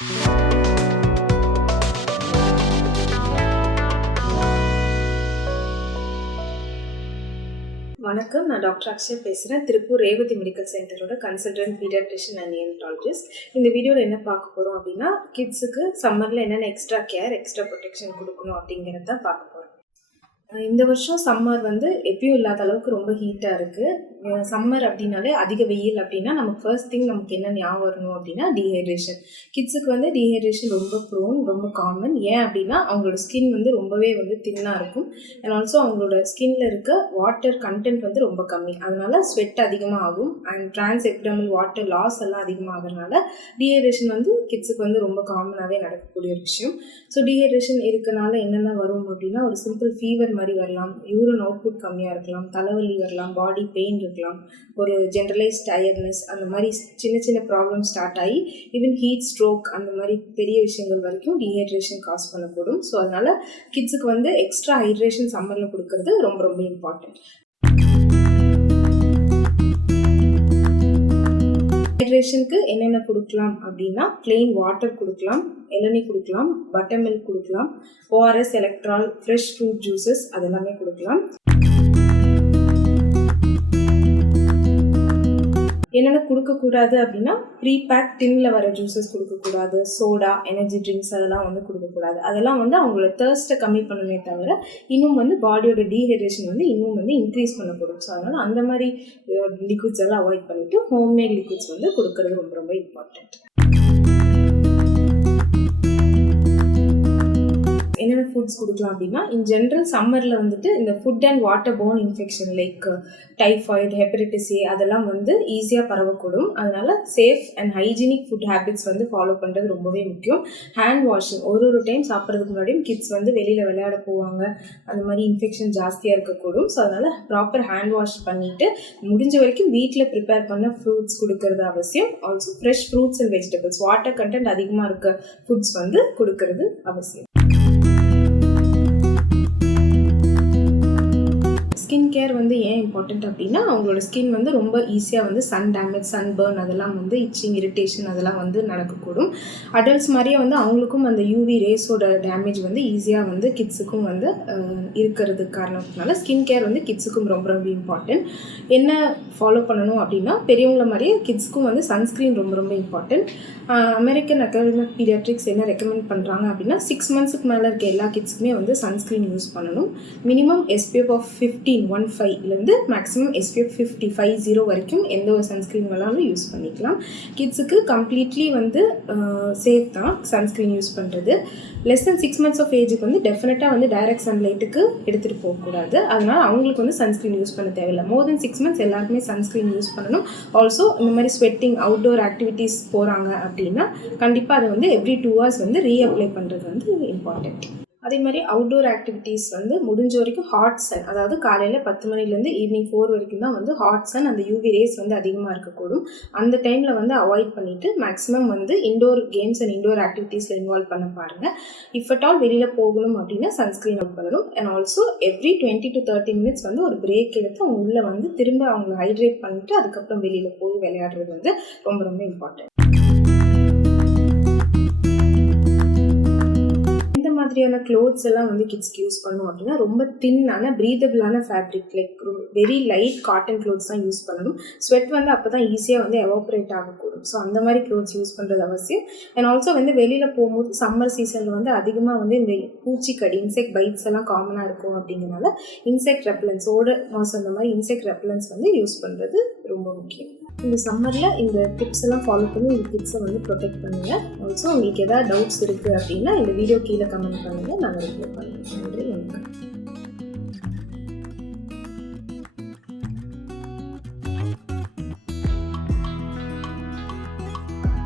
வணக்கம், நான் டாக்டர் அக்ஷய் பேசுகிறேன். திருப்பூர் ரேவதி மெடிக்கல் சென்டரோட கன்சல்டன்ட் பீடியாட்ரிஷியன் அண்ட் நியோனட்டாலஜிஸ்ட். இந்த வீடியோவில் என்ன பார்க்க போகிறோம் அப்படின்னா, கிட்ஸுக்கு சம்மரில் என்னென்ன எக்ஸ்ட்ரா கேர், எக்ஸ்ட்ரா ப்ரொடெக்ஷன் கொடுக்கணும் அப்படிங்கிறத தான் பார்க்க போகிறோம். இந்த வருஷம் சம்மர் எப்பயும் இல்லாத அளவுக்கு ரொம்ப ஹீட்டாக இருக்குது. சம்மர் அப்படின்னாலே அதிக வெயில் அப்படின்னா நமக்கு ஃபர்ஸ்ட் திங் நமக்கு என்ன ஞாபகம் வரணும் அப்படின்னா டீஹைட்ரேஷன். கிட்ஸுக்கு டீஹைட்ரேஷன் ரொம்ப ரொம்ப காமன். ஏன் அப்படின்னா அவங்களோட ஸ்கின் ரொம்பவே தின்னாக இருக்கும். அண்ட் ஆல்சோ அவங்களோட ஸ்கின்ல இருக்க வாட்டர் கண்டென்ட் ரொம்ப கம்மி. அதனால ஸ்வெட் அதிகமாக ஆகும். And trans epidermal water loss எல்லாம் அதிகமாகறதுனால டீஹைட்ரேஷன் கிட்ஸுக்கு ரொம்ப காமனாகவே நடக்கக்கூடிய ஒரு விஷயம். ஸோ டீஹைட்ரேஷன் இருக்கனால என்னென்ன வரும் அப்படின்னா, ஒரு சிம்பிள் ஃபீவர் மாதிரி வரலாம், யூரின் அவுட்புட் கம்மியாக இருக்கலாம், தலைவலி வரலாம், பாடி பெயின் இருக்கலாம், ஒரு ஜென்ரலைஸ் டயர்ட்னஸ், அந்த மாதிரி சின்ன சின்ன ப்ராப்ளம் ஸ்டார்ட் ஆகி ஈவன் ஹீட் ஸ்ட்ரோக் அந்த மாதிரி பெரிய விஷயங்கள் வரைக்கும் டீஹைட்ரேஷன் காஸ் பண்ணக்கூடும். ஸோ அதனால் கிட்ஸுக்கு எக்ஸ்ட்ரா ஹைட்ரேஷன் சம்மரில் கொடுக்கறது ரொம்ப ரொம்ப இம்பார்ட்டன்ட். ஹைட்ரேஷனுக்கு என்னென்ன கொடுக்கலாம் அப்படின்னா, பிளெயின் வாட்டர் கொடுக்கலாம், இளநீர் கொடுக்கலாம், பட்டர் மில்க் கொடுக்கலாம், ORS, Electral, fresh fruit juices அதெல்லாமே கொடுக்கலாம். என்னென்ன கொடுக்கக்கூடாது அப்படின்னா, ப்ரீ பேக் டின்னில் வர ஜூஸஸ் கொடுக்கக்கூடாது, சோடா, எனர்ஜி ட்ரிங்க்ஸ் அதெல்லாம் கொடுக்கக்கூடாது. அதெல்லாம் அவங்களோட தர்ஸ்ட்டை கம்மி பண்ணுமே தவிர இன்னும் பாடியோட டீஹைட்ரேஷன் இன்னும் இன்க்ரீஸ் பண்ணக்கூடும். ஸோ அதனால் அந்த மாதிரி லிக்விட்ஸ் எல்லாம் அவாய்ட் பண்ணிவிட்டு ஹோம்மேட் லிக்விட்ஸ் கொடுக்கறது ரொம்ப ரொம்ப இம்பார்ட்டண்ட். என்னென்ன ஃபுட்ஸ் கொடுக்கலாம் அப்படின்னா, இன் ஜென்ரல் சம்மரில் இந்த food and water borne infection like typhoid, hepatitis A அதெல்லாம் ஈஸியாக பரவக்கூடும். அதனால் safe and hygienic food habits follow பண்ணுறது ரொம்பவே முக்கியம். ஹேண்ட் வாஷிங் ஒரு டைம் சாப்பிட்றதுக்கு முன்னாடியும் கிட்ஸ் வெளியில் விளையாட போவாங்க, அந்த மாதிரி இன்ஃபெக்ஷன் ஜாஸ்தியாக இருக்கக்கூடும். ஸோ அதனால் ப்ராப்பர் ஹேண்ட் வாஷ் பண்ணிவிட்டு முடிஞ்ச வரைக்கும் வீட்டில் ப்ரிப்பேர் பண்ண ஃப்ரூட்ஸ் கொடுக்கறது அவசியம். Also fresh fruits and vegetables, water content அதிகமாக இருக்க ஃபுட்ஸ் கொடுக்கறது அவசியம். ஸ்கின் கேர் ஏன் இம்பார்ட்டண்ட் அப்படின்னா, அவங்களோட ஸ்கின் ரொம்ப ஈஸியாக சன் டேமேஜ், சன் பர்ன் அதெல்லாம் இச்சிங், இரிட்டேஷன் அதெல்லாம் நடக்கக்கூடும். அடல்ட்ஸ் மாதிரியே அவங்களுக்கும் அந்த யூவி ரேஸோட டேமேஜ் ஈஸியாக கிட்ஸுக்கும் இருக்கிறது காரணத்தினால ஸ்கின் கேர் கிட்ஸுக்கும் ரொம்ப ரொம்ப இம்பார்ட்டன்ட். என்ன ஃபாலோ பண்ணணும் அப்படின்னா, பெரியவங்கள மாதிரியே கிட்ஸுக்கும் சன்ஸ்க்ரீன் ரொம்ப ரொம்ப important. American Academy of Pediatrics என்ன ரெக்கமெண்ட் பண்ணுறாங்க அப்படின்னா, 6 months மேலே இருக்க எல்லா கிட்ஸுக்குமே சன்ஸ்க்ரீன் யூஸ் பண்ணணும். Minimum SPF of 15 maximum SPF 50 வரைக்கும் எந்த ஒரு சன்ஸ்க்ரீன் வேணாலும் யூஸ் பண்ணிக்கலாம். கிட்ஸுக்கு கம்ப்ளீட்லி சேஃப் தான் சன்ஸ்க்ரீன் யூஸ் பண்ணுறது. லெஸ் தென் 6 months ஆஃப் ஏஜுக்கு டெஃபினட்டாக டைரக்ட் சன்லைட்டுக்கு எடுத்துகிட்டு போகக்கூடாது. அதனால் அவங்களுக்கு சன்ஸ்க்ரீன் யூஸ் பண்ண தேவையில்லை. மோர் தென் 6 months எல்லாருக்குமே சன்ஸ்க்ரீன் யூஸ் பண்ணணும். ஆல்சோ இந்த மாதிரி ஸ்வெட்டிங், அவுட்டோர் ஆக்டிவிட்டீஸ் போகிறாங்க அப்படின்னா கண்டிப்பாக அதை எவ்ரி 2 hours ரீஅப்ளை பண்ணுறது இம்பார்ட்டண்ட். அதே மாதிரி அவுட்டோர் ஆக்டிவிட்டீஸ் முடிஞ்ச வரைக்கும் ஹாட் சன், அதாவது காலையில் 10 மணிலேருந்து ஈவினிங் 4 வரைக்கும் தான் ஹாட் சன், அந்த யூவி ரேஸ் அதிகமாக இருக்கக்கூடும். அந்த டைமில் அவாய்ட் பண்ணிவிட்டு maximum indoor games and indoor ஆக்டிவிட்டீஸில் இன்வால்வ் பண்ண பாருங்கள். இஃப் அட் ஆல் வெளியில் போகணும் அப்படின்னா சன்ஸ்க்ரீன் அவுட் பண்ணணும். And also every 20 to 30 minutes ஒரு பிரேக் எடுத்து அவங்க உள்ளே திரும்ப அவங்களை ஹைட்ரேட் பண்ணிவிட்டு அதுக்கப்புறம் வெளியில் போய் விளையாடுறது ரொம்ப ரொம்ப இம்பார்ட்டன்ட். மாதிரியான க்ளோத்ஸ் எல்லாம் கிட்ஸ்க்கு யூஸ் பண்ணணும் அப்படின்னா, ரொம்ப தின்னான ப்ரீதபிளான fabric like very light cotton clothes தான் யூஸ் பண்ணணும். ஸ்வெட் அப்போ தான் ஈஸியாக எவாப்ரேட் ஆகக்கூடும். ஸோ அந்த மாதிரி க்ளோத்ஸ் யூஸ் பண்ணுறது அவசியம். அண்ட் ஆல்சோ வெளியில் போகும்போது சம்மர் சீசனில் அதிகமாக இந்த பூச்சிக்கடி, இன்செக்ட் பைட்ஸ் எல்லாம் காமனாக இருக்கும். அப்படிங்கிறனால இன்செக்ட் ரெப்பலன்ஸ், ஓடர் மாஸ் அந்த மாதிரி இன்செக்ட் ரெப்பலன்ஸ் யூஸ் பண்ணுறது ரொம்ப முக்கியம். இந்த சம்மரில் இந்த டிப்ஸ் எல்லாம் ஃபாலோ பண்ணி இந்த கிட்ஸை ப்ரொடெக்ட் பண்ணுங்கள். ஆல்சோ உங்களுக்கு எதாவது டவுட்ஸ் இருக்குது அப்படின்னா இந்த வீடியோ கீழே கமெண்ட் பண்ணுங்கள், நாங்கள் ரிப்ளை பண்ணுறோம். நன்றி, வணக்கம்.